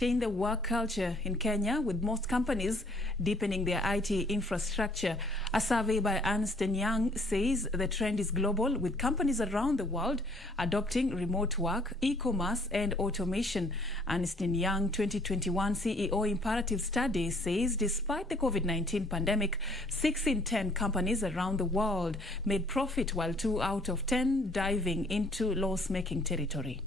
Change the work culture in Kenya, with most companies deepening their IT infrastructure. A survey by Ernst and Young says the trend is global, with companies around the world adopting remote work, e-commerce and automation. Ernst and Young 2021 CEO Imperative Study says despite the COVID-19 pandemic, 6 in 10 companies around the world made profit, while 2 out of 10 diving into loss-making territory.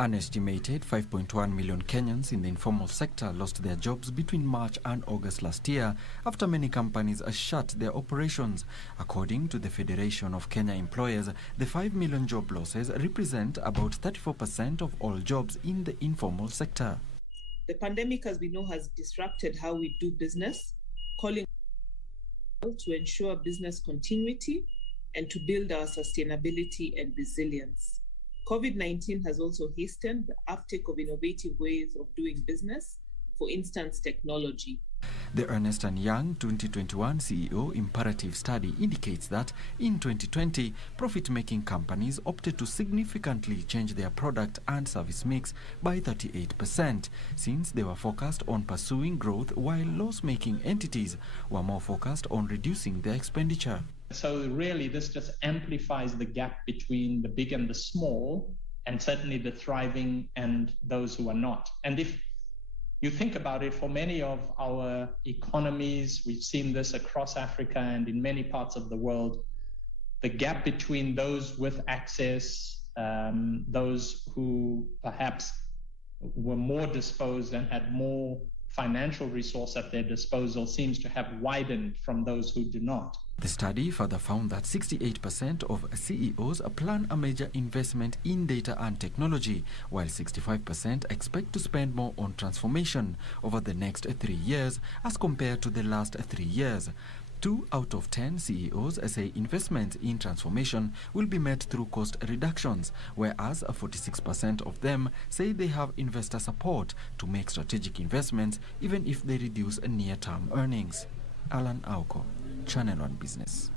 An estimated 5.1 million Kenyans in the informal sector lost their jobs between March and August last year after many companies shut their operations. According to the Federation of Kenya Employers, the 5 million job losses represent about 34% of all jobs in the informal sector. The pandemic, as we know, has disrupted how we do business, calling to ensure business continuity and to build our sustainability and resilience. COVID-19 has also hastened the uptake of innovative ways of doing business, for instance, technology. The Ernst and Young 2021 CEO Imperative Study indicates that in 2020, profit-making companies opted to significantly change their product and service mix by 38%, since they were focused on pursuing growth, while loss-making entities were more focused on reducing their expenditure. So really, this just amplifies the gap between the big and the small, and certainly the thriving and those who are not. And if you think about it, for many of our economies, we've seen this across Africa and in many parts of the world, the gap between those with access, those who perhaps were more disposed and had more financial resource at their disposal, seems to have widened from those who do not. The study further found that 68% of CEOs plan a major investment in data and technology, while 65% expect to spend more on transformation over the next 3 years as compared to the last 3 years. 2 out of 10 CEOs say investments in transformation will be met through cost reductions, whereas 46% of them say they have investor support to make strategic investments even if they reduce near-term earnings. Alan Auko, Channel 1 Business.